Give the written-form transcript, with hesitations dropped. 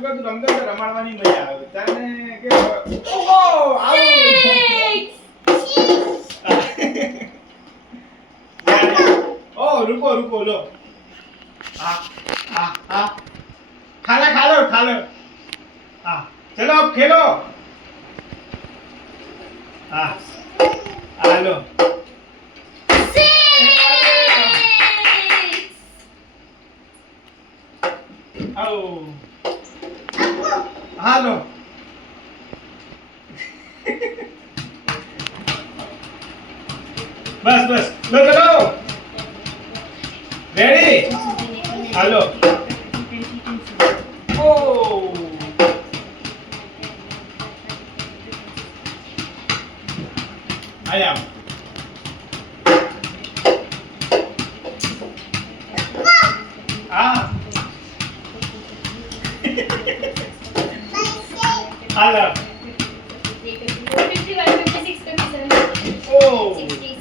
તું રમતો તો રમાડવાની મજા આવે તને કે ઓહો આવું ઓ रुको रुको लो खा लो हाँ चलो अब खेलो हाँ लो आओ हाँ लो बस लो चलो रेडी हेलो ओ आया हाँ हेलो 51, 56, 57, Oh. 60,